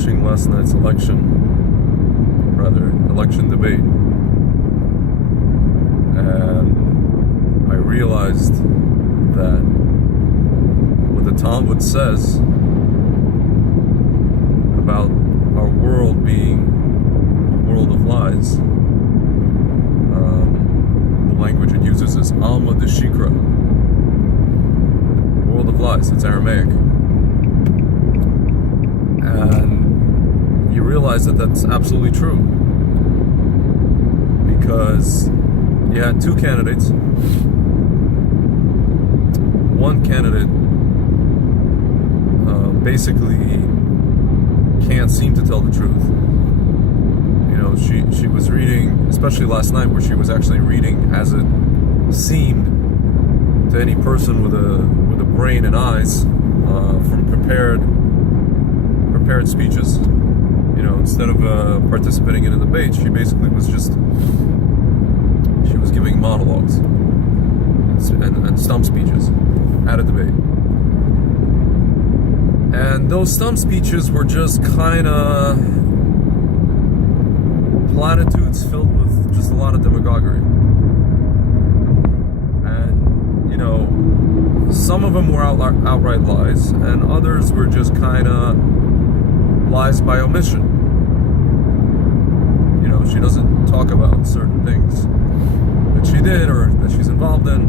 watching last night's election debate, and I realized that what the Talmud says about our world being a world of lies, the language it uses is Alma de Shikra, world of lies. It's Aramaic. And you realize that that's absolutely true, because you had two candidates. One candidate basically can't seem to tell the truth. You know, she was reading, especially last night, where she was actually reading as it seemed to any person with a brain and eyes, from prepared speeches. You know, instead of participating in a debate, she basically was giving monologues and stump speeches at a debate. And those stump speeches were just kind of platitudes filled with just a lot of demagoguery. And, you know, some of them were outright lies, and others were just kind of lies by omission. You know, she doesn't talk about certain things that she did or that she's involved in.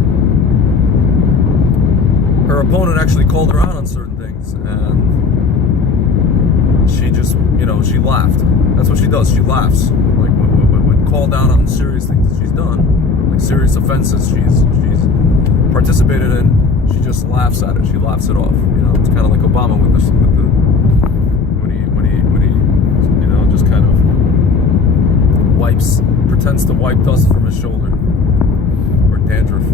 Her opponent actually called her out on certain things, and she just, you know, she laughed. That's what she does. She laughs. Like when called out on serious things that she's done, like serious offenses she's participated in, she just laughs at it. She laughs it off. You know, it's kind of like Obama when he you know, just kind of pretends to wipe dust from his shoulder, or dandruff.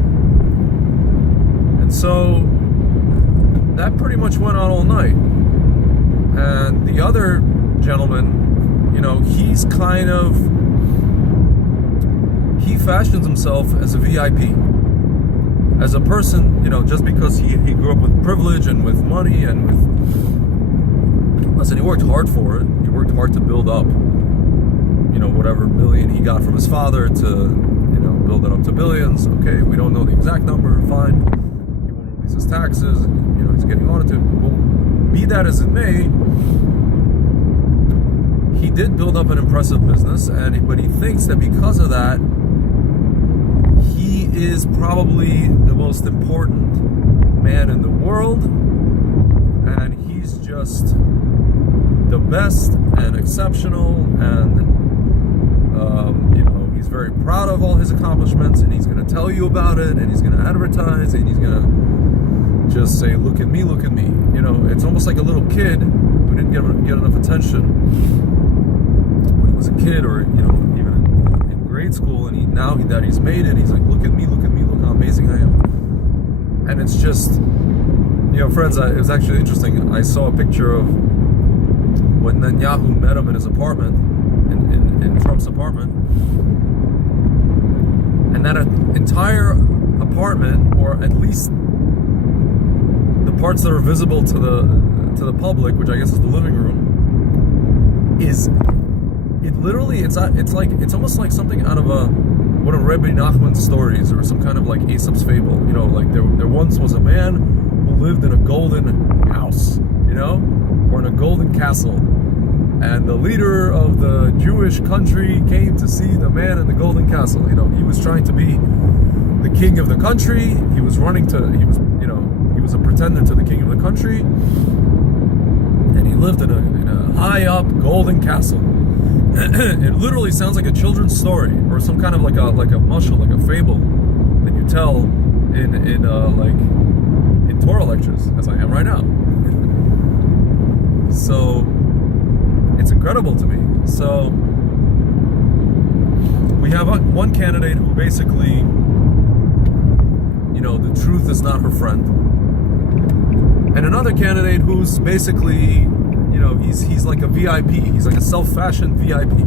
And so that pretty much went on all night. And the other gentleman, you know, he fashions himself as a VIP, as a person, you know, just because he grew up with privilege and with money and with, listen, he worked hard for it. He worked hard to build up, you know, whatever million he got from his father to, you know, build it up to billions. Okay, we don't know the exact number, fine. He won't release his taxes, and, you know, he's getting audited. Well, be that as it may, he did build up an impressive business, but he thinks that because of that, he is probably the most important man in the world, and he's just the best and exceptional, and you know, he's very proud of all his accomplishments, and he's going to tell you about it, and he's going to advertise, and he's going to just say, look at me, look at me. You know, it's almost like a little kid who didn't get enough attention when he was a kid, or, you know, even in grade school, and now that he's made it, he's like, look at me, look how amazing I am. And it's just, you know, friends, it was actually interesting. I saw a picture of when Netanyahu met him in his apartment, in Trump's apartment, and that entire apartment, or at least the parts that are visible to the public, which I guess is the living room, it's almost like something out of one of Rebbe Nachman's stories, or some kind of like Aesop's fable. You know, like there once was a man who lived in a golden house, you know, or in a golden castle, and the leader of the Jewish country came to see the man in the golden castle. You know, he was trying to be the king of the country. He was a pretender to the king of the country, and he lived in a high up golden castle. It literally sounds like a children's story, or some kind of like a mushal, like a fable that you tell in Torah lectures, as I am right now. So it's incredible to me. So we have one candidate who basically, you know, the truth is not her friend, and another candidate who's basically, you know, he's like a VIP. He's like a self-fashioned VIP.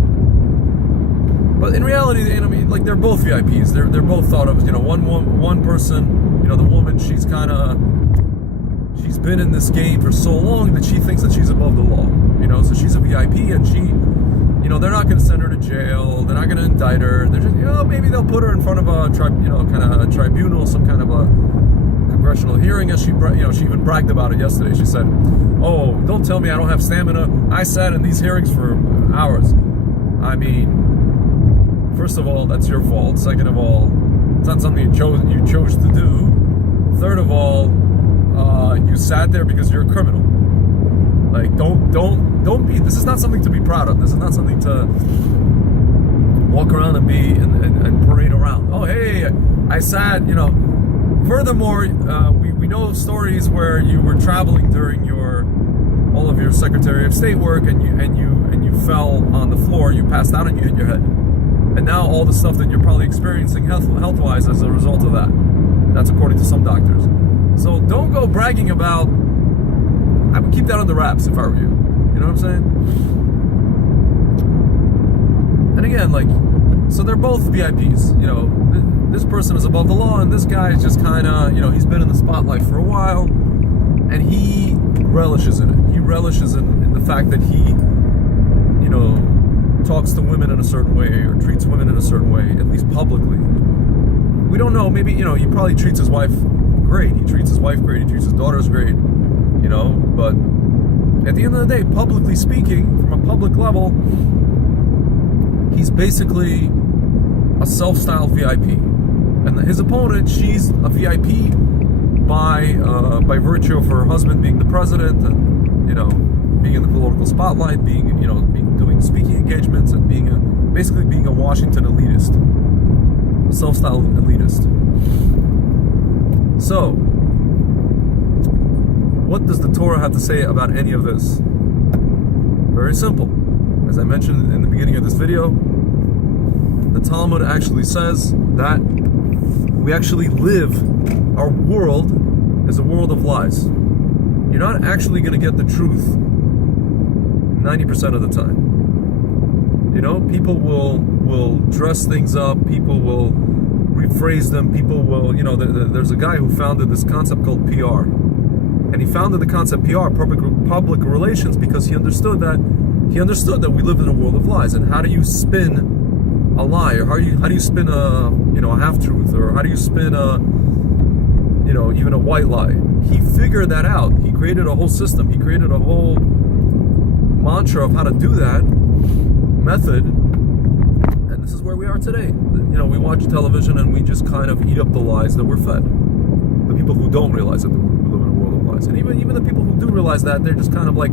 But in reality, you know, I mean, like, they're both VIPs. They're both thought of as, you know, one person, you know, the woman, she's kind of she's been in this game for so long that she thinks that she's above the law. So she's a VIP, and she, they're not going to send her to jail. They're not going to indict her. They're just, maybe they'll put her in front of a kind of a tribunal, some kind of a congressional hearing. As she even bragged about it yesterday. She said, "Oh, don't tell me I don't have stamina. I sat in these hearings for hours." I mean, first of all, that's your fault. Second of all, it's not something you chose to do. Third of all, you sat there because you're a criminal. Like, don't be. This is not something to be proud of. This is not something to walk around and be and parade around. Oh, hey, I sat. Furthermore, we know of stories where you were traveling during all of your Secretary of State work, and you fell on the floor. You passed out and you hit your head. And now all the stuff that you're probably experiencing health-wise as a result of that. That's according to some doctors. So don't go bragging about. I would keep that on the wraps if I were you. You know what I'm saying? And again, so they're both VIPs. This person is above the law, and this guy is just kind of, he's been in the spotlight for a while, and he relishes in it. He relishes in the fact that he, talks to women in a certain way or treats women in a certain way, at least publicly. We don't know. Maybe, he probably treats his wife great. He treats his wife great. He treats his daughters great. But at the end of the day, publicly speaking, from a public level, he's basically a self-styled VIP. And his opponent, she's a VIP by virtue of her husband being the president and, being in the political spotlight, doing speaking engagements and basically being a Washington elitist, a self-styled elitist. So, what does the Torah have to say about any of this? Very simple. As I mentioned in the beginning of this video, the Talmud actually says that we actually live, our world is a world of lies. You're not actually going to get the truth 90% of the time. People will dress things up, people will rephrase them, people will, there's a guy who founded this concept called PR. And he founded the concept PR, public relations, because he understood that we live in a world of lies. And how do you spin a lie, or how do you spin a half truth, or how do you spin even a white lie? He figured that out. He created a whole system. He created a whole mantra of how to do that method. And this is where we are today. We watch television and we just kind of eat up the lies that we're fed. The people who don't realize that we live in a world of lies, and even the people who do realize that, they're just kind of like,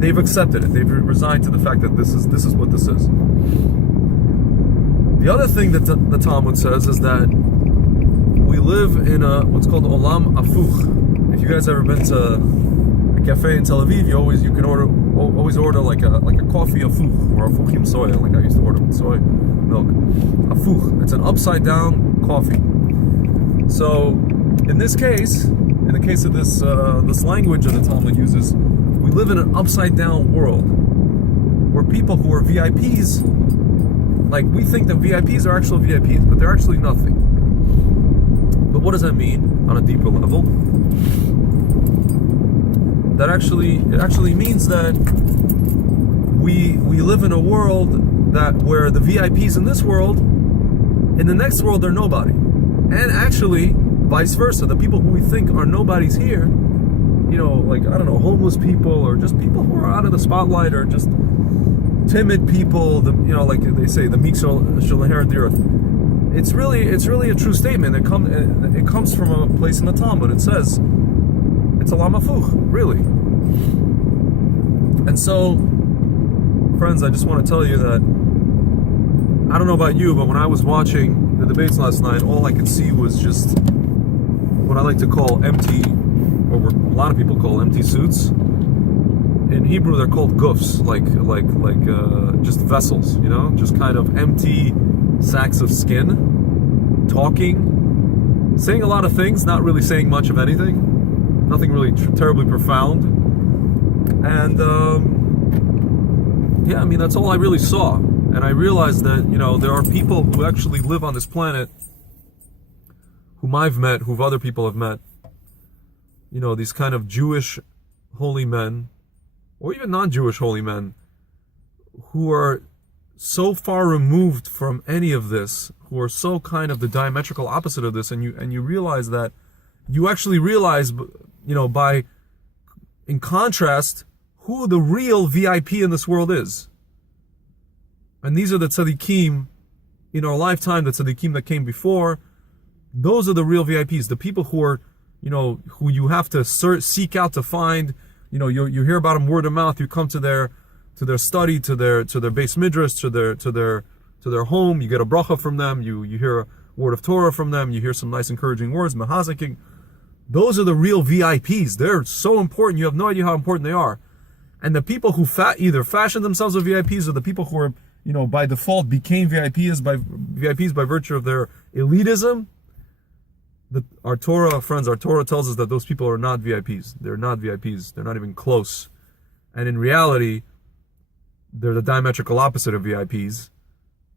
they've accepted it. They've resigned to the fact that this is what this is. The other thing that the Talmud says is that we live in what's called olam afuch. If you guys ever been to a cafe in Tel Aviv, you can always order like a coffee afuch, or afuchim soy, like I used to order with soy milk. Afuch. It's an upside down coffee. So in this case, in the case of this language that the Talmud uses, we live in an upside down world where people who are VIPs, we think that VIPs are actual VIPs, but they're actually nothing. But what does that mean on a deeper level? It actually means that we live in a world where the VIPs in this world, in the next world, they're nobody. And actually, vice versa, the people who we think are nobodies here, homeless people, or just people who are out of the spotlight, or just timid people, like they say, the meek shall inherit the earth. It's really a true statement. It comes from a place in the Talmud. It says, it's olam afuch, really. And so, friends, I just want to tell you that, I don't know about you, but when I was watching the debates last night, all I could see was just what I like to call empty, or what a lot of people call empty suits. In Hebrew, they're called gufs, like just vessels, just kind of empty sacks of skin, talking, saying a lot of things, not really saying much of anything, nothing really terribly profound. And that's all I really saw. And I realized that, there are people who actually live on this planet, whom I've met, whom other people have met, these kind of Jewish holy men, or even non-Jewish holy men, who are so far removed from any of this, who are so kind of the diametrical opposite of this, and you realize that, you actually realize, by, in contrast, who the real VIP in this world is. And these are the tzaddikim in our lifetime, the tzaddikim that came before. Those are the real VIPs, the people who are, who you have to seek out to find. You hear about them word of mouth. You come to their study, to their base midrash, to their home. You get a bracha from them. You hear a word of Torah from them. You hear some nice encouraging words, mahaziking. Those are the real VIPs. They're so important. You have no idea how important they are. And the people who either fashioned themselves as VIPs, or the people who are, by default became VIPs by virtue of their elitism. Our Torah tells us that those people are not VIPs. They're not VIPs. They're not even close. And in reality, they're the diametrical opposite of VIPs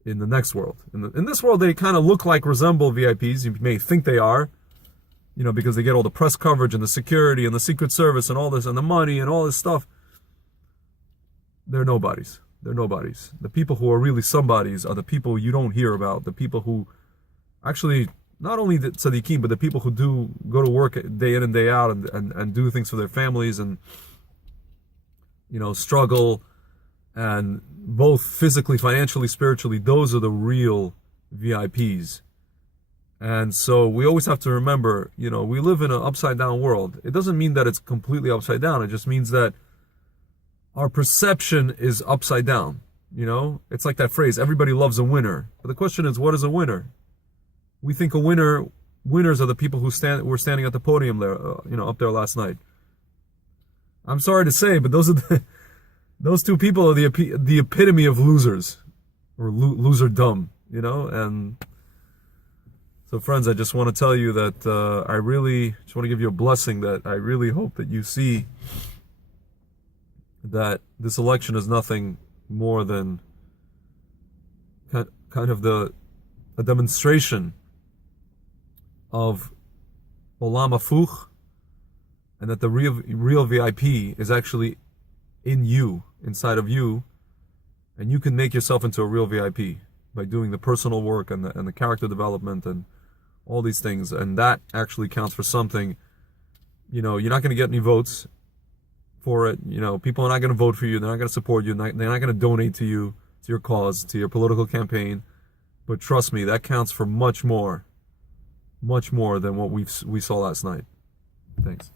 in the next world. In this world, they kind of resemble VIPs. You may think they are, because they get all the press coverage and the security and the Secret Service and all this and the money and all this stuff. They're nobodies. They're nobodies. The people who are really somebodies are the people you don't hear about. The people who actually, not only the tzaddikim, but the people who do go to work day in and day out and do things for their families and, struggle, and both physically, financially, spiritually. Those are the real VIPs. And so we always have to remember, we live in an upside down world. It doesn't mean that it's completely upside down. It just means that our perception is upside down. It's like that phrase, everybody loves a winner. But the question is, what is a winner? We think winners are the people who were standing at the podium there, up there last night. I'm sorry to say, but those two people are the epitome of losers, or loserdom, and so friends, I just want to tell you that I really just want to give you a blessing, that I really hope that you see that this election is nothing more than kind of a demonstration of Olam Hafuch, and that the real VIP is actually in you, inside of you, and you can make yourself into a real VIP by doing the personal work and the character development and all these things, and that actually counts for something. You're not going to get any votes for it. People are not going to vote for you. They're not going to support you. They're not going to donate to you, to your cause, to your political campaign. But trust me, that counts for much more than what we saw last night. Thanks.